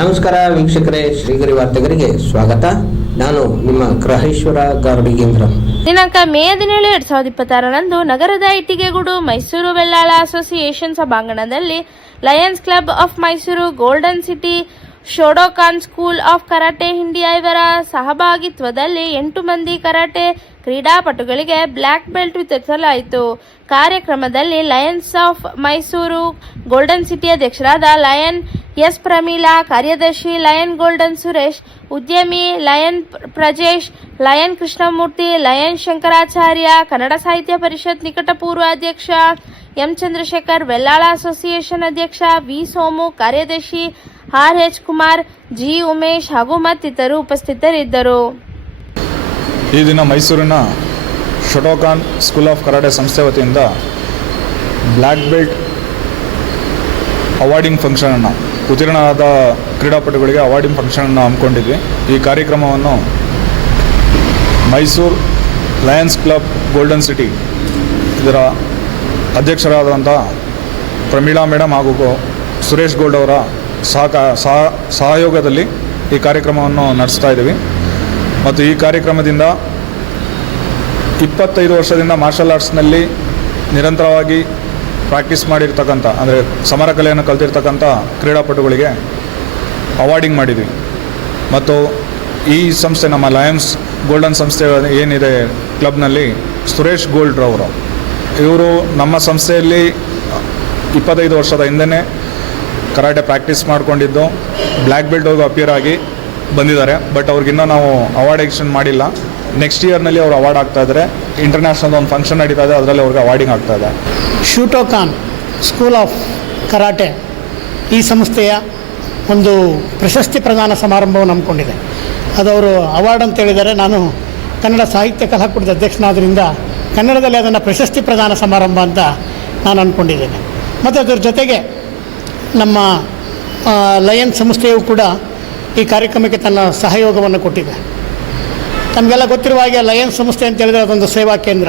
ನಮಸ್ಕಾರ ವೀಕ್ಷಕರೇ, ಶ್ರೀಗರಿ ವಾರ್ತೆಗರಿಗೆ ಸ್ವಾಗತ. ನಾನು ನಿಮ್ಮ ಗ್ರಹೇಶ್ವರ ಗಾರ್ಡಿಗೇಂದ್ರ. ದಿನಾಂಕ ಮೇ 17, 2026ರಂದು ನಗರದ ಇಟ್ಟಿಗೆಗೂಡು ಮೈಸೂರು ವೆಲ್ಲಾಳ ಅಸೋಸಿಯೇಷನ್ ಸಭಾಂಗಣದಲ್ಲಿ lions club of Mysuru, golden city, Shodokan school of karate India ಇವರ ಸಹಭಾಗಿತ್ವದಲ್ಲಿ 8 ಮಂದಿ ಕರಾಟೆ ಕ್ರೀಡಾಪಟುಗಳಿಗೆ ಬ್ಲ್ಯಾಕ್ ಬೆಲ್ಟ್ ವಿತರಿಸಲಾಯಿತು. ಕಾರ್ಯಕ್ರಮದಲ್ಲಿ Lions of Mysuru golden city ಅಧ್ಯಕ್ಷರಾದ ಲಯನ್ ಎಸ್ ಪ್ರಮೀಳಾ, ಕಾರ್ಯದರ್ಶಿ ಲಯನ್ ಗೋಲ್ಡನ್ ಸುರೇಶ್, ಉದ್ಯಮಿ lion Prajesh, lion Krishnamurthy, lion Shankaracharya, Kannada Sahitya Parishat ನಿಕಟಪೂರ್ವ ಅಧ್ಯಕ್ಷ ಎಂ ಚಂದ್ರಶೇಖರ್, ವೆಲ್ಲಾಳ ಅಸೋಸಿಯೇಷನ್ ಅಧ್ಯಕ್ಷ ವಿ ಸೋಮು, ಕಾರ್ಯದರ್ಶಿ ಆರ್.ಎಚ್. ಕುಮಾರ್, ಜಿ ಉಮೇಶ್ ಹಾಗೂ ಮತ್ತಿತರರು ಉಪಸ್ಥಿತರಿದ್ದರು. ಈ ದಿನ ಮೈಸೂರಿನ ಶೋಡೋಕಾನ್ ಸ್ಕೂಲ್ ಆಫ್ ಕರಾಟೆ ಸಂಸ್ಥೆ ವತಿಯಿಂದ ಬ್ಲ್ಯಾಕ್ ಬೆಲ್ಟ್ ಅವಾರ್ಡಿಂಗ್ ಫಂಕ್ಷನನ್ನು, ಉತ್ತೀರ್ಣರಾದ ಕ್ರೀಡಾಪಟುಗಳಿಗೆ ಅವಾರ್ಡಿಂಗ್ ಫಂಕ್ಷನನ್ನು ಹಮ್ಮಿಕೊಂಡಿದ್ವಿ. ಈ ಕಾರ್ಯಕ್ರಮವನ್ನು Mysuru Lions club golden city ಇದರ ಅಧ್ಯಕ್ಷರಾದಂಥ ಪ್ರಮೀಳಾ ಮೇಡಮ್ ಹಾಗೂ ಸುರೇಶ್ ಗೋಲ್ಡ್ ಅವರ ಸಹಯೋಗದಲ್ಲಿ ಈ ಕಾರ್ಯಕ್ರಮವನ್ನು ನಡೆಸ್ತಾ ಇದ್ದೀವಿ. ಮತ್ತು ಈ ಕಾರ್ಯಕ್ರಮದಿಂದ 25 ವರ್ಷದಿಂದ ಮಾರ್ಷಲ್ ಆರ್ಟ್ಸ್ನಲ್ಲಿ ನಿರಂತರವಾಗಿ ಪ್ರಾಕ್ಟೀಸ್ ಮಾಡಿರ್ತಕ್ಕಂಥ, ಅಂದರೆ ಸಮರ ಕಲೆಯನ್ನು ಕಲ್ತಿರ್ತಕ್ಕಂಥ ಕ್ರೀಡಾಪಟುಗಳಿಗೆ ಅವಾರ್ಡಿಂಗ್ ಮಾಡಿದ್ವಿ. ಮತ್ತು ಈ ಸಂಸ್ಥೆ, ನಮ್ಮ ಲಯನ್ಸ್ ಗೋಲ್ಡನ್ ಸಂಸ್ಥೆ ಏನಿದೆ ಕ್ಲಬ್ನಲ್ಲಿ, ಸುರೇಶ್ ಗೋಲ್ಡ್ರವರು, ಇವರು ನಮ್ಮ ಸಂಸ್ಥೆಯಲ್ಲಿ 25 ವರ್ಷದ ಹಿಂದೆ ಕರಾಟೆ ಪ್ರಾಕ್ಟೀಸ್ ಮಾಡಿಕೊಂಡಿದ್ದು ಬ್ಲ್ಯಾಕ್ ಬೆಲ್ಟ್ ಹೋಗಿ ಅಪಿಯರ್ ಆಗಿ ಬಂದಿದ್ದಾರೆ. ಬಟ್ ಅವ್ರಿಗಿನ್ನೂ ನಾವು ಅವಾರ್ಡ್ ಎಕ್ಷನ್ ಮಾಡಿಲ್ಲ. ನೆಕ್ಸ್ಟ್ ಇಯರ್ನಲ್ಲಿ ಅವರು ಅವಾರ್ಡ್ ಆಗ್ತಾಯಿದ್ದಾರೆ. ಇಂಟರ್ನ್ಯಾಷನಲ್ ಒಂದು ಫಂಕ್ಷನ್ ನಡೀತಾ ಇದೆ, ಅದರಲ್ಲಿ ಅವ್ರಿಗೆ ಅವಾರ್ಡಿಂಗ್ ಆಗ್ತಾಯಿದೆ. ಶೋಡೋಕಾನ್ ಸ್ಕೂಲ್ ಆಫ್ ಕರಾಟೆ ಈ ಸಂಸ್ಥೆಯ ಒಂದು ಪ್ರಶಸ್ತಿ ಪ್ರದಾನ ಸಮಾರಂಭವನ್ನು ಹಮ್ಮಿಕೊಂಡಿದೆ. ಅದವರು ಅವಾರ್ಡ್ ಅಂತ ಹೇಳಿದರೆ, ನಾನು ಕನ್ನಡ ಸಾಹಿತ್ಯ ಕಲಾಕೂಟದ ಅಧ್ಯಕ್ಷನಾದ್ದರಿಂದ ಕನ್ನಡದಲ್ಲಿ ಅದನ್ನು ಪ್ರಶಸ್ತಿ ಪ್ರದಾನ ಸಮಾರಂಭ ಅಂತ ನಾನು ಅಂದ್ಕೊಂಡಿದ್ದೇನೆ. ಮತ್ತು ಅದರ ಜೊತೆಗೆ ನಮ್ಮ ಲಯನ್ ಸಂಸ್ಥೆಯು ಕೂಡ ಈ ಕಾರ್ಯಕ್ರಮಕ್ಕೆ ತನ್ನ ಸಹಯೋಗವನ್ನು ಕೊಟ್ಟಿದೆ. ನಮಗೆಲ್ಲ ಗೊತ್ತಿರುವ ಹಾಗೆ ಲಯನ್ ಸಂಸ್ಥೆ ಅಂತ ಹೇಳಿದರೆ ಅದೊಂದು ಸೇವಾ ಕೇಂದ್ರ,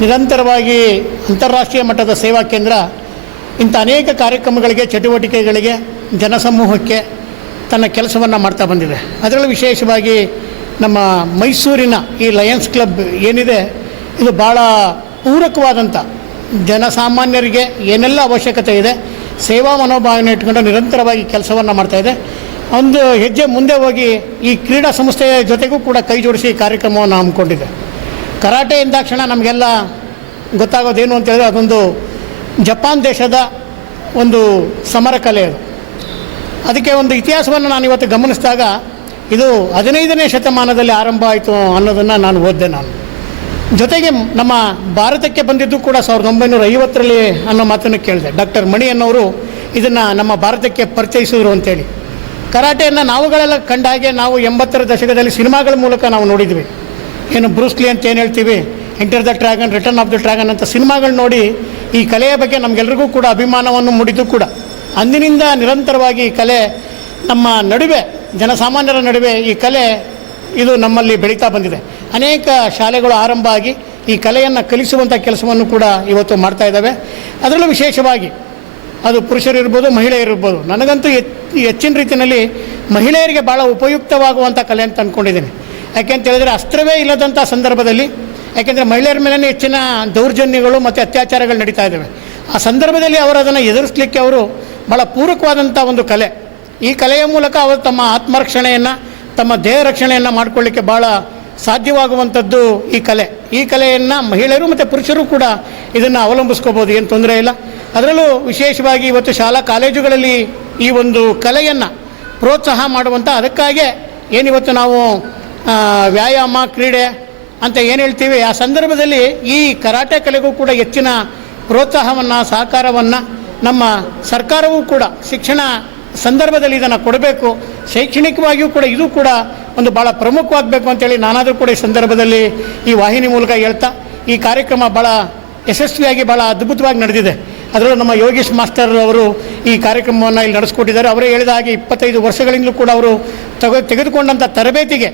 ನಿರಂತರವಾಗಿ ಅಂತಾರಾಷ್ಟ್ರೀಯ ಮಟ್ಟದ ಸೇವಾ ಕೇಂದ್ರ. ಇಂಥ ಅನೇಕ ಕಾರ್ಯಕ್ರಮಗಳಿಗೆ, ಚಟುವಟಿಕೆಗಳಿಗೆ, ಜನಸಮೂಹಕ್ಕೆ ತನ್ನ ಕೆಲಸವನ್ನು ಮಾಡ್ತಾ ಬಂದಿದೆ. ಅದರಲ್ಲೂ ವಿಶೇಷವಾಗಿ ನಮ್ಮ ಮೈಸೂರಿನ ಈ ಲಯನ್ಸ್ ಕ್ಲಬ್ ಏನಿದೆ, ಇದು ಭಾಳ ಪೂರಕವಾದಂಥ, ಜನಸಾಮಾನ್ಯರಿಗೆ ಏನೆಲ್ಲ ಅವಶ್ಯಕತೆ ಇದೆ, ಸೇವಾ ಮನೋಭಾವನೆ ಇಟ್ಕೊಂಡು ನಿರಂತರವಾಗಿ ಕೆಲಸವನ್ನು ಮಾಡ್ತಾಯಿದೆ. ಒಂದು ಹೆಜ್ಜೆ ಮುಂದೆ ಹೋಗಿ ಈ ಕ್ರೀಡಾ ಸಂಸ್ಥೆಯ ಜೊತೆಗೂ ಕೂಡ ಕೈ ಜೋಡಿಸಿ ಕಾರ್ಯಕ್ರಮವನ್ನು ಹಮ್ಮಿಕೊಂಡಿದೆ. ಕರಾಟೆ ಎಂದಾಕ್ಷಣ ನಮಗೆಲ್ಲ ಗೊತ್ತಾಗೋದೇನು ಅಂತ ಹೇಳಿದ್ರೆ, ಅದೊಂದು ಜಪಾನ್ ದೇಶದ ಒಂದು ಸಮರ ಕಲೆ. ಅದಕ್ಕೆ ಒಂದು ಇತಿಹಾಸವನ್ನು ನಾನು ಇವತ್ತು ಗಮನಿಸಿದಾಗ, ಇದು 15ನೇ ಶತಮಾನದಲ್ಲಿ ಆರಂಭ ಆಯಿತು ಅನ್ನೋದನ್ನು ನಾನು ಓದಿದೆ. ಜೊತೆಗೆ ನಮ್ಮ ಭಾರತಕ್ಕೆ ಬಂದಿದ್ದು ಕೂಡ 1950ರಲ್ಲಿ ಅನ್ನೋ ಮಾತನ್ನು ಕೇಳಿದೆ. ಡಾಕ್ಟರ್ ಮಣಿ ಅನ್ನೋರು ಇದನ್ನು ನಮ್ಮ ಭಾರತಕ್ಕೆ ಪರಿಚಯಿಸಿದ್ರು ಅಂತೇಳಿ. ಕರಾಟೆಯನ್ನು ನಾವುಗಳೆಲ್ಲ ಕಂಡ ಹಾಗೆ ನಾವು 80ರ ದಶಕದಲ್ಲಿ ಸಿನಿಮಾಗಳ ಮೂಲಕ ನಾವು ನೋಡಿದ್ವಿ. ಏನು ಬ್ರೂಸ್ಲಿ ಅಂತ ಏನು ಹೇಳ್ತೀವಿ, enter the dragon, return of the dragon ಅಂತ ಸಿನಿಮಾಗಳು ನೋಡಿ ಈ ಕಲೆಯ ಬಗ್ಗೆ ನಮಗೆಲ್ಲರಿಗೂ ಕೂಡ ಅಭಿಮಾನವನ್ನು ಮೂಡಿದ್ದು ಕೂಡ. ಅಂದಿನಿಂದ ನಿರಂತರವಾಗಿ ಈ ಕಲೆ ನಮ್ಮ ನಡುವೆ, ಜನಸಾಮಾನ್ಯರ ನಡುವೆ ಈ ಕಲೆ ಇದು ನಮ್ಮಲ್ಲಿ ಬೆಳೀತಾ ಬಂದಿದೆ. ಅನೇಕ ಶಾಲೆಗಳು ಆರಂಭ ಆಗಿ ಈ ಕಲೆಯನ್ನು ಕಲಿಸುವಂಥ ಕೆಲಸವನ್ನು ಕೂಡ ಇವತ್ತು ಮಾಡ್ತಾ ಇದ್ದಾವೆ. ಅದರಲ್ಲೂ ವಿಶೇಷವಾಗಿ ಅದು ಪುರುಷರಿರ್ಬೋದು, ಮಹಿಳೆಯರಿರ್ಬೋದು. ನನಗಂತೂ ಹೆಚ್ಚಿನ ರೀತಿಯಲ್ಲಿ ಮಹಿಳೆಯರಿಗೆ ಭಾಳ ಉಪಯುಕ್ತವಾಗುವಂಥ ಕಲೆ ಅಂತ ಅಂದ್ಕೊಂಡಿದ್ದೀನಿ. ಯಾಕೆಂತ ಹೇಳಿದ್ರೆ, ಅಸ್ತ್ರವೇ ಇಲ್ಲದಂಥ ಸಂದರ್ಭದಲ್ಲಿ, ಯಾಕೆಂದರೆ ಮಹಿಳೆಯರ ಮೇಲೆ ಹೆಚ್ಚಿನ ದೌರ್ಜನ್ಯಗಳು ಮತ್ತು ಅತ್ಯಾಚಾರಗಳು ನಡೀತಾ ಇದ್ದಾವೆ. ಆ ಸಂದರ್ಭದಲ್ಲಿ ಅವರು ಅದನ್ನು ಎದುರಿಸಲಿಕ್ಕೆ ಅವರು ಭಾಳ ಪೂರಕವಾದಂಥ ಒಂದು ಕಲೆ. ಈ ಕಲೆಯ ಮೂಲಕ ಅವರು ತಮ್ಮ ಆತ್ಮರಕ್ಷಣೆಯನ್ನು, ತಮ್ಮ ದೇಹ ರಕ್ಷಣೆಯನ್ನು ಮಾಡಿಕೊಳ್ಳಿಕ್ಕೆ ಭಾಳ ಸಾಧ್ಯವಾಗುವಂಥದ್ದು ಈ ಕಲೆ. ಈ ಕಲೆಯನ್ನು ಮಹಿಳೆಯರು ಮತ್ತು ಪುರುಷರು ಕೂಡ ಇದನ್ನು ಅವಲಂಬಿಸ್ಕೋಬೋದು, ಏನು ತೊಂದರೆ ಇಲ್ಲ. ಅದರಲ್ಲೂ ವಿಶೇಷವಾಗಿ ಇವತ್ತು ಶಾಲಾ ಕಾಲೇಜುಗಳಲ್ಲಿ ಈ ಒಂದು ಕಲೆಯನ್ನು ಪ್ರೋತ್ಸಾಹ ಮಾಡುವಂಥ, ಅದಕ್ಕಾಗೇ ಏನಿವತ್ತು ನಾವು ವ್ಯಾಯಾಮ, ಕ್ರೀಡೆ ಅಂತ ಏನು ಹೇಳ್ತೀವಿ, ಆ ಸಂದರ್ಭದಲ್ಲಿ ಈ ಕರಾಟೆ ಕಲೆಗೂ ಕೂಡ ಹೆಚ್ಚಿನ ಪ್ರೋತ್ಸಾಹವನ್ನು, ಸಹಕಾರವನ್ನು ನಮ್ಮ ಸರ್ಕಾರವೂ ಕೂಡ ಶಿಕ್ಷಣ ಸಂದರ್ಭದಲ್ಲಿ ಇದನ್ನು ಕೊಡಬೇಕು. ಶೈಕ್ಷಣಿಕವಾಗಿಯೂ ಕೂಡ ಇದು ಕೂಡ ಒಂದು ಭಾಳ ಪ್ರಮುಖವಾಗಬೇಕು ಅಂತೇಳಿ ನಾನಾದರೂ ಕೂಡ ಈ ಸಂದರ್ಭದಲ್ಲಿ ಈ ವಾಹಿನಿ ಮೂಲಕ ಹೇಳ್ತಾ, ಈ ಕಾರ್ಯಕ್ರಮ ಭಾಳ ಯಶಸ್ವಿಯಾಗಿ, ಭಾಳ ಅದ್ಭುತವಾಗಿ ನಡೆದಿದೆ. ಅದರಲ್ಲೂ ನಮ್ಮ ಯೋಗೇಶ್ ಮಾಸ್ಟರ್ ಅವರು ಈ ಕಾರ್ಯಕ್ರಮವನ್ನು ಇಲ್ಲಿ ನಡೆಸ್ಕೊಟ್ಟಿದ್ದಾರೆ. ಅವರೇ ಹೇಳಿದ ಹಾಗೆ 25 ವರ್ಷಗಳಿಂದಲೂ ಕೂಡ ಅವರು ತೆಗೆದುಕೊಂಡಂಥ ತರಬೇತಿಗೆ,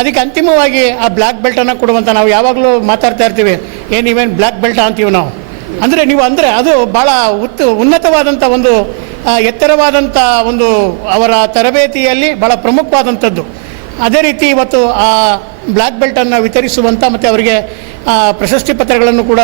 ಅದಕ್ಕೆ ಅಂತಿಮವಾಗಿ ಆ ಬ್ಲ್ಯಾಕ್ ಬೆಲ್ಟನ್ನು ಕೊಡುವಂಥ, ನಾವು ಯಾವಾಗಲೂ ಮಾತಾಡ್ತಾ ಇರ್ತೀವಿ, ಇವೇನು ಬ್ಲ್ಯಾಕ್ ಬೆಲ್ಟ್ ಅಂತೀವಿ ನಾವು. ಅಂದರೆ ನೀವು ಅಂದರೆ ಅದು ಭಾಳ ಉನ್ನತವಾದಂಥ ಒಂದು ಎತ್ತರವಾದಂಥ ಒಂದು ಅವರ ತರಬೇತಿಯಲ್ಲಿ ಭಾಳ ಪ್ರಮುಖವಾದಂಥದ್ದು. ಅದೇ ರೀತಿ ಇವತ್ತು ಆ ಬ್ಲ್ಯಾಕ್ ಬೆಲ್ಟನ್ನು ವಿತರಿಸುವಂಥ ಮತ್ತು ಅವರಿಗೆ ಪ್ರಶಸ್ತಿ ಪತ್ರಗಳನ್ನು ಕೂಡ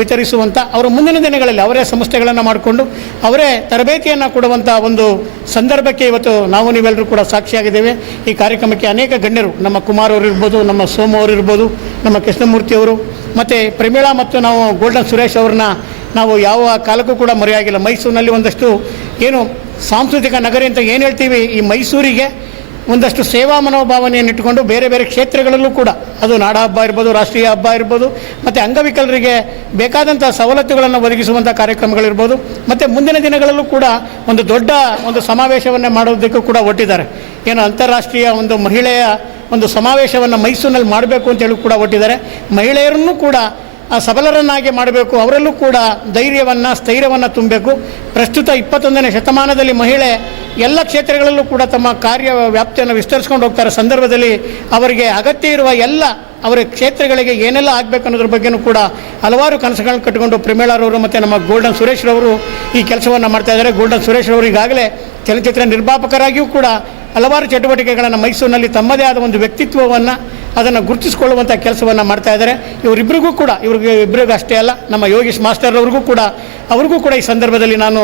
ವಿತರಿಸುವಂಥ ಅವರು ಮುಂದಿನ ದಿನಗಳಲ್ಲಿ ಅವರೇ ಸಂಸ್ಥೆಗಳನ್ನು ಮಾಡಿಕೊಂಡು ಅವರೇ ತರಬೇತಿಯನ್ನು ಕೊಡುವಂಥ ಒಂದು ಸಂದರ್ಭಕ್ಕೆ ಇವತ್ತು ನಾವು ನೀವೆಲ್ಲರೂ ಕೂಡ ಸಾಕ್ಷಿಯಾಗಿದ್ದೇವೆ. ಈ ಕಾರ್ಯಕ್ರಮಕ್ಕೆ ಅನೇಕ ಗಣ್ಯರು, ನಮ್ಮ ಕುಮಾರ್ ಅವರು ಇರ್ಬೋದು, ನಮ್ಮ ಸೋಮು ಅವರು ಇರ್ಬೋದು, ನಮ್ಮ ಕೃಷ್ಣಮೂರ್ತಿಯವರು ಮತ್ತು ಪ್ರಮೀಳಾ ಮತ್ತು ನಾವು ಗೋಲ್ಡನ್ ಸುರೇಶ್ ಅವ್ರನ್ನ ನಾವು ಯಾವ ಕಾಲಕ್ಕೂ ಕೂಡ ಮರೆಯಾಗಿಲ್ಲ. ಮೈಸೂರಿನಲ್ಲಿ ಒಂದಷ್ಟು ಏನು ಸಾಂಸ್ಕೃತಿಕ ನಗರಿ ಅಂತ ಏನು ಹೇಳ್ತೀವಿ, ಈ ಮೈಸೂರಿಗೆ ಒಂದಷ್ಟು ಸೇವಾ ಮನೋಭಾವನೆಯನ್ನು ಇಟ್ಟುಕೊಂಡು ಬೇರೆ ಬೇರೆ ಕ್ಷೇತ್ರಗಳಲ್ಲೂ ಕೂಡ, ಅದು ನಾಡ ಹಬ್ಬ ಇರ್ಬೋದು, ರಾಷ್ಟ್ರೀಯ ಹಬ್ಬ ಇರ್ಬೋದು, ಮತ್ತು ಅಂಗವಿಕಲರಿಗೆ ಬೇಕಾದಂಥ ಸವಲತ್ತುಗಳನ್ನು ಒದಗಿಸುವಂಥ ಕಾರ್ಯಕ್ರಮಗಳಿರ್ಬೋದು, ಮತ್ತು ಮುಂದಿನ ದಿನಗಳಲ್ಲೂ ಕೂಡ ಒಂದು ದೊಡ್ಡ ಒಂದು ಸಮಾವೇಶವನ್ನು ಮಾಡೋದಕ್ಕೂ ಕೂಡ ಒಟ್ಟಿದ್ದಾರೆ. ಏನು ಅಂತಾರಾಷ್ಟ್ರೀಯ ಒಂದು ಮಹಿಳೆಯ ಒಂದು ಸಮಾವೇಶವನ್ನು ಮೈಸೂರಿನಲ್ಲಿ ಮಾಡಬೇಕು ಅಂತೇಳಿ ಕೂಡ ಒಟ್ಟಿದ್ದಾರೆ. ಮಹಿಳೆಯರನ್ನು ಕೂಡ ಸಬಲರನ್ನಾಗಿ ಮಾಡಬೇಕು, ಅವರಲ್ಲೂ ಕೂಡ ಧೈರ್ಯವನ್ನು, ಸ್ಥೈರ್ಯವನ್ನು ತುಂಬಬೇಕು. ಪ್ರಸ್ತುತ 21ನೇ ಶತಮಾನದಲ್ಲಿ ಮಹಿಳೆ ಎಲ್ಲ ಕ್ಷೇತ್ರಗಳಲ್ಲೂ ಕೂಡ ತಮ್ಮ ಕಾರ್ಯ ವ್ಯಾಪ್ತಿಯನ್ನು ವಿಸ್ತರಿಸ್ಕೊಂಡು ಹೋಗ್ತಾರೆ ಸಂದರ್ಭದಲ್ಲಿ ಅವರಿಗೆ ಅಗತ್ಯ ಇರುವ ಎಲ್ಲ ಅವರ ಕ್ಷೇತ್ರಗಳಿಗೆ ಏನೆಲ್ಲ ಆಗಬೇಕು ಅನ್ನೋದ್ರ ಬಗ್ಗೆಯೂ ಕೂಡ ಹಲವಾರು ಕನಸುಗಳನ್ನು ಕಟ್ಟಿಕೊಂಡು ಪ್ರಮೀಳಾರವರು ಮತ್ತು ನಮ್ಮ ಗೋಲ್ಡನ್ ಸುರೇಶ್ರವರು ಈ ಕೆಲಸವನ್ನು ಮಾಡ್ತಾಯಿದ್ದಾರೆ. ಗೋಲ್ಡನ್ ಸುರೇಶ್ರವರು ಈಗಾಗಲೇ ಚಲನಚಿತ್ರ ನಿರ್ಮಾಪಕರಾಗಿಯೂ ಕೂಡ ಹಲವಾರು ಚಟುವಟಿಕೆಗಳನ್ನು ಮೈಸೂರಿನಲ್ಲಿ ತಮ್ಮದೇ ಆದ ಒಂದು ವ್ಯಕ್ತಿತ್ವವನ್ನು ಅದನ್ನು ಗುರುತಿಸಿಕೊಳ್ಳುವಂಥ ಕೆಲಸವನ್ನು ಮಾಡ್ತಾ ಇದ್ದಾರೆ. ಇವರಿಬ್ಬರಿಗೂ ಕೂಡ, ಇಬ್ಬರಿಗೂ ಅಷ್ಟೇ ಅಲ್ಲ, ನಮ್ಮ ಯೋಗೀಶ್ ಮಾಸ್ಟರ್ ಅವ್ರಿಗೂ ಕೂಡ ಈ ಸಂದರ್ಭದಲ್ಲಿ ನಾನು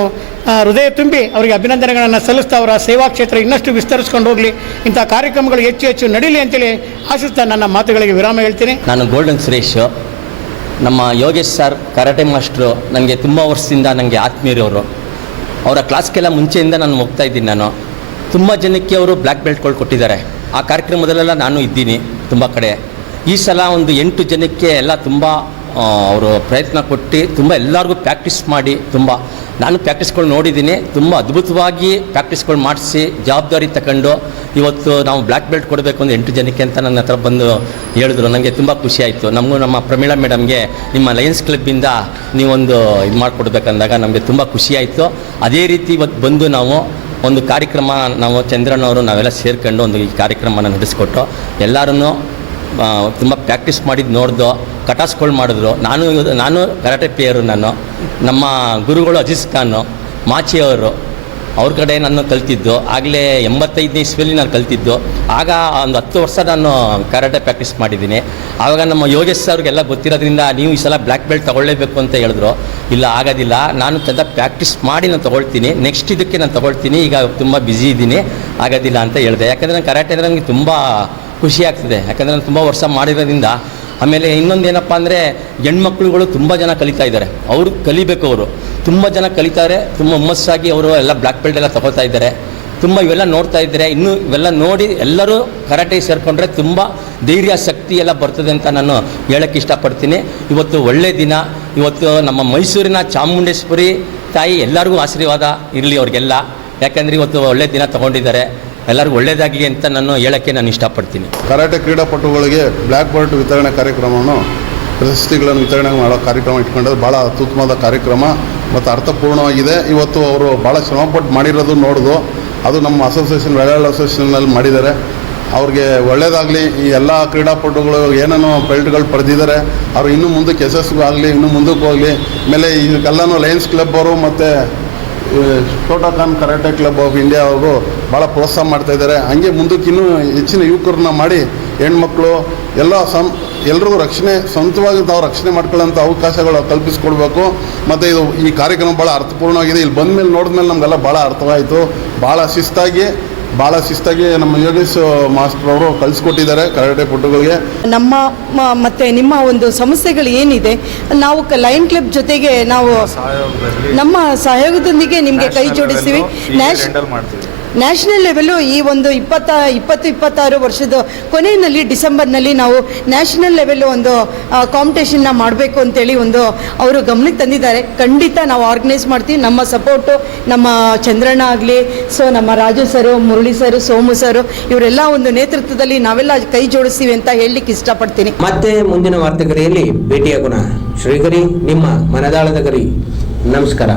ಹೃದಯ ತುಂಬಿ ಅವರಿಗೆ ಅಭಿನಂದನೆಗಳನ್ನು ಸಲ್ಲಿಸ್ತಾ ಅವರ ಸೇವಾ ಕ್ಷೇತ್ರ ಇನ್ನಷ್ಟು ವಿಸ್ತರಿಸ್ಕೊಂಡು ಹೋಗಲಿ, ಇಂಥ ಕಾರ್ಯಕ್ರಮಗಳು ಹೆಚ್ಚು ಹೆಚ್ಚು ನಡೀಲಿ ಅಂತೇಳಿ ಆಶಿಸ್ತಾ ನನ್ನ ಮಾತುಗಳಿಗೆ ವಿರಾಮ ಹೇಳ್ತೀನಿ. ನಾನು ಗೋಲ್ಡನ್ ಸುರೇಶ್. ನಮ್ಮ ಯೋಗೇಶ್ ಸರ್ ಕರಾಟೆ ಮಾಸ್ಟ್ರು ನನಗೆ ತುಂಬ ವರ್ಷದಿಂದ ನನಗೆ ಆತ್ಮೀಯರವರು. ಅವರ ಕ್ಲಾಸ್ಗೆಲ್ಲ ಮುಂಚೆಯಿಂದ ನಾನು ಹೋಗ್ತಾ ಇದ್ದೀನಿ. ನಾನು ತುಂಬ ಜನಕ್ಕೆ ಅವರು ಬ್ಲ್ಯಾಕ್ ಬೆಲ್ಟ್ಗಳು ಕೊಟ್ಟಿದ್ದಾರೆ. ಆ ಕಾರ್ಯಕ್ರಮದಲ್ಲೆಲ್ಲ ನಾನು ಇದ್ದೀನಿ ತುಂಬ ಕಡೆ. ಈ ಸಲ ಒಂದು 8 ಜನಕ್ಕೆ ಎಲ್ಲ ತುಂಬ ಅವರು ಪ್ರಯತ್ನ ಕೊಟ್ಟು ತುಂಬ ಎಲ್ಲರಿಗೂ ಪ್ರಾಕ್ಟೀಸ್ ಮಾಡಿ, ತುಂಬ ನಾನು ಪ್ರಾಕ್ಟೀಸ್ಗಳು ನೋಡಿದ್ದೀನಿ, ತುಂಬ ಅದ್ಭುತವಾಗಿ ಪ್ರಾಕ್ಟೀಸ್ಗಳು ಮಾಡಿಸಿ ಜವಾಬ್ದಾರಿ ತಗೊಂಡು ಇವತ್ತು ನಾವು ಬ್ಲ್ಯಾಕ್ ಬೆಲ್ಟ್ ಕೊಡಬೇಕು ಒಂದು 8 ಜನಕ್ಕೆ ಅಂತ ನನ್ನ ಹತ್ರ ಬಂದು ಹೇಳಿದ್ರು. ನನಗೆ ತುಂಬ ಖುಷಿಯಾಯಿತು. ನಮಗೂ ನಮ್ಮ ಪ್ರಮೀಳಾ ಮೇಡಮ್ಗೆ ನಿಮ್ಮ ಲಯನ್ಸ್ ಕ್ಲಬ್ಬಿಂದ ನೀವೊಂದು ಇದು ಮಾಡಿಕೊಡ್ಬೇಕಂದಾಗ ನಮಗೆ ತುಂಬ ಖುಷಿಯಾಯಿತು. ಅದೇ ರೀತಿ ಇವತ್ತು ಬಂದು ನಾವು ಒಂದು ಕಾರ್ಯಕ್ರಮ, ನಾವು ಚಂದ್ರನವರು ನಾವೆಲ್ಲ ಸೇರ್ಕೊಂಡು ಒಂದು ಈ ಕಾರ್ಯಕ್ರಮನ ನಡೆಸ್ಕೊಟ್ಟು ಎಲ್ಲರೂ ತುಂಬ ಪ್ರಾಕ್ಟೀಸ್ ಮಾಡಿದ್ದು ನೋಡ್ದು ಕಟಾಸ್ಗಳು ಮಾಡಿದ್ರು. ನಾನು ಕರಾಟೆ ಪ್ಲೇಯರು. ನಮ್ಮ ಗುರುಗಳು ಅಜೀಜ್ ಖಾನು ಮಾಚಿಯವರು, ಅವ್ರ ಕಡೆ ನಾನು ಕಲ್ತಿದ್ದು. ಆಗಲೇ 85ನೇ ಇಸ್ವಿಯಲ್ಲಿ ನಾನು ಕಲ್ತಿದ್ದು. ಆಗ ಒಂದು 10 ವರ್ಷ ನಾನು ಕರಾಟೆ ಪ್ರಾಕ್ಟೀಸ್ ಮಾಡಿದ್ದೀನಿ. ಆವಾಗ ನಮ್ಮ ಯೋಗೇಶ್ ಅವ್ರಿಗೆಲ್ಲ ಗೊತ್ತಿರೋದ್ರಿಂದ ನೀವು ಈ ಸಲ ಬ್ಲ್ಯಾಕ್ ಬೆಲ್ಟ್ ತೊಗೊಳ್ಳೇಬೇಕು ಅಂತ ಹೇಳಿದ್ರು. ಇಲ್ಲ, ಆಗೋದಿಲ್ಲ, ನಾನು ಚೆಂದ ಪ್ರಾಕ್ಟೀಸ್ ಮಾಡಿ ನಾನು ತೊಗೊಳ್ತೀನಿ, ನೆಕ್ಸ್ಟ್ ಇದಕ್ಕೆ ನಾನು ತೊಗೊಳ್ತೀನಿ, ಈಗ ತುಂಬ ಬ್ಯುಸಿ ಇದ್ದೀನಿ, ಆಗೋದಿಲ್ಲ ಅಂತ ಹೇಳಿದೆ. ಯಾಕಂದರೆ ನಾನು ಕರಾಟೆ ಅಂದರೆ ನನಗೆ ತುಂಬ ಖುಷಿ ಆಗ್ತಿದೆ. ಯಾಕಂದರೆ ನಾನು ತುಂಬ ವರ್ಷ ಮಾಡಿರೋದ್ರಿಂದ. ಆಮೇಲೆ ಇನ್ನೊಂದು ಏನಪ್ಪ ಅಂದರೆ ಹೆಣ್ಮಕ್ಳುಗಳು ತುಂಬ ಜನ ಕಲಿತಾ ಇದ್ದಾರೆ. ಅವರು ಕಲಿಬೇಕು, ಅವರು ತುಂಬ ಜನ ಕಲಿತಾರೆ, ತುಂಬ ಹುಮ್ಮಸ್ಸಾಗಿ ಅವರು ಎಲ್ಲ ಬ್ಲ್ಯಾಕ್ ಬೆಲ್ಟ್ ಎಲ್ಲ ತೊಗೊಳ್ತಾ ಇದ್ದಾರೆ. ತುಂಬ ಇವೆಲ್ಲ ನೋಡ್ತಾ ಇದ್ದಾರೆ. ಇನ್ನೂ ಇವೆಲ್ಲ ನೋಡಿ ಎಲ್ಲರೂ ಕರಾಟೆ ಸೇರಿಕೊಂಡ್ರೆ ತುಂಬ ಧೈರ್ಯ, ಶಕ್ತಿ ಎಲ್ಲ ಬರ್ತದೆ ಅಂತ ನಾನು ಹೇಳೋಕ್ಕೆ ಇಷ್ಟಪಡ್ತೀನಿ. ಇವತ್ತು ಒಳ್ಳೆಯ ದಿನ. ಇವತ್ತು ನಮ್ಮ ಮೈಸೂರಿನ ಚಾಮುಂಡೇಶ್ವರಿ ತಾಯಿ ಎಲ್ಲರಿಗೂ ಆಶೀರ್ವಾದ ಇರಲಿ ಅವ್ರಿಗೆಲ್ಲ. ಯಾಕಂದರೆ ಇವತ್ತು ಒಳ್ಳೆಯ ದಿನ ತೊಗೊಂಡಿದ್ದಾರೆ. ಎಲ್ಲರಿಗೂ ಒಳ್ಳೆಯದಾಗಲಿ ಅಂತ ನಾನು ಹೇಳೋಕ್ಕೆ ನಾನು ಇಷ್ಟಪಡ್ತೀನಿ. ಕರಾಟೆ ಕ್ರೀಡಾಪಟುಗಳಿಗೆ ಬ್ಲ್ಯಾಕ್ ಬೆಲ್ಟ್ ವಿತರಣೆ ಕಾರ್ಯಕ್ರಮವನ್ನು, ಪ್ರಶಸ್ತಿಗಳನ್ನು ವಿತರಣೆ ಮಾಡೋ ಕಾರ್ಯಕ್ರಮ ಇಟ್ಕೊಂಡ್ರೆ ಭಾಳ ಅತ್ಯುತ್ತಮವಾದ ಕಾರ್ಯಕ್ರಮ ಮತ್ತು ಅರ್ಥಪೂರ್ಣವಾಗಿದೆ. ಇವತ್ತು ಅವರು ಭಾಳ ಶ್ರಮಪಟ್ಟು ಮಾಡಿರೋದು ನೋಡೋದು, ಅದು ನಮ್ಮ ಅಸೋಸಿಯೇಷನ್, ವೆಲ್ಯಾಳ್ ಅಸೋಸಿಯೇಷನಲ್ಲಿ ಮಾಡಿದ್ದಾರೆ. ಅವ್ರಿಗೆ ಒಳ್ಳೆಯದಾಗಲಿ. ಈ ಎಲ್ಲ ಕ್ರೀಡಾಪಟುಗಳು ಏನೇನೋ ಬೆಲ್ಟ್ಗಳು ಪಡೆದಿದ್ದಾರೆ, ಅವರು ಇನ್ನೂ ಮುಂದಕ್ಕೆ ಯಶಸ್ವಿ ಆಗಲಿ, ಇನ್ನೂ ಮುಂದಕ್ಕೆ ಹೋಗಲಿ. ಆಮೇಲೆ ಇದಕ್ಕೆಲ್ಲನೂ ಲಯನ್ಸ್ ಕ್ಲಬ್ ಅವರು ಮತ್ತು ಶೋಟೋಕಾನ್ ಕರಾಟೆ ಕ್ಲಬ್ ಆಫ್ ಇಂಡಿಯಾ ಅವರು ಭಾಳ ಪ್ರೋತ್ಸಾಹ ಮಾಡ್ತಾಯಿದ್ದಾರೆ. ಹಂಗೆ ಮುಂದಕ್ಕೆ ಇನ್ನೂ ಹೆಚ್ಚಿನ ಯುವಕರನ್ನ ಮಾಡಿ ಹೆಣ್ಮಕ್ಳು ಎಲ್ರಿಗೂ ರಕ್ಷಣೆ, ಸ್ವಂತವಾಗಿ ತಾವು ರಕ್ಷಣೆ ಮಾಡ್ಕೊಳ್ಳೋಂಥ ಅವಕಾಶಗಳು ಕಲ್ಪಿಸ್ಕೊಡ್ಬೇಕು. ಮತ್ತು ಈ ಕಾರ್ಯಕ್ರಮ ಭಾಳ ಅರ್ಥಪೂರ್ಣವಾಗಿದೆ. ಇಲ್ಲಿ ಬಂದಮೇಲೆ ನೋಡಿದ್ಮೇಲೆ ನಮಗೆಲ್ಲ ಭಾಳ ಅರ್ಥವಾಯಿತು. ಭಾಳ ಶಿಸ್ತಾಗಿ ನಮ್ಮ ಯೋಗೇಶ್ ಮಾಸ್ಟರ್ ಅವರು ಕಲಿಸ್ಕೊಟ್ಟಿದ್ದಾರೆ ಕರಾಟೆ ಪಟುಗಳಿಗೆ. ಮತ್ತು ನಿಮ್ಮ ಒಂದು ಸಮಸ್ಯೆಗಳು ಏನಿದೆ, ನಾವು ಲಯನ್ ಕ್ಲಬ್ ಜೊತೆಗೆ ನಾವು ನಮ್ಮ ಸಹಯೋಗದೊಂದಿಗೆ ನಿಮಗೆ ಕೈ ಜೋಡಿಸ್ತೀವಿ. ನ್ಯಾಷನಲ್ ಲೆವೆಲ್ಲು ಈ ಒಂದು 26 ವರ್ಷದ ಕೊನೆಯಲ್ಲಿ ಡಿಸೆಂಬರ್ನಲ್ಲಿ ನಾವು ನ್ಯಾಷನಲ್ ಲೆವೆಲ್ಲು ಒಂದು ಕಾಂಪಿಟೇಷನ್ನ ಮಾಡಬೇಕು ಅಂತೇಳಿ ಒಂದು ಅವರು ಗಮನಕ್ಕೆ ತಂದಿದ್ದಾರೆ. ಖಂಡಿತ ನಾವು ಆರ್ಗನೈಸ್ ಮಾಡ್ತೀವಿ. ನಮ್ಮ ಸಪೋರ್ಟು ನಮ್ಮ ಚಂದ್ರಣ್ಣ ಆಗಲಿ, ಸೊ ನಮ್ಮ ರಾಜು ಸರು, ಮುರಳಿ ಸರು, ಸೋಮು ಸರು, ಇವರೆಲ್ಲ ಒಂದು ನೇತೃತ್ವದಲ್ಲಿ ನಾವೆಲ್ಲ ಕೈ ಜೋಡಿಸ್ತೀವಿ ಅಂತ ಹೇಳಲಿಕ್ಕೆ ಇಷ್ಟಪಡ್ತೀನಿ. ಮತ್ತೆ ಮುಂದಿನ ವಾರ್ತೆಗರಿಯಲ್ಲಿ ಭೇಟಿಯಾಗೋಣ. ಶ್ರೀಗರಿ, ನಿಮ್ಮ ಮನದಾಳದ ಗರಿ. ನಮಸ್ಕಾರ.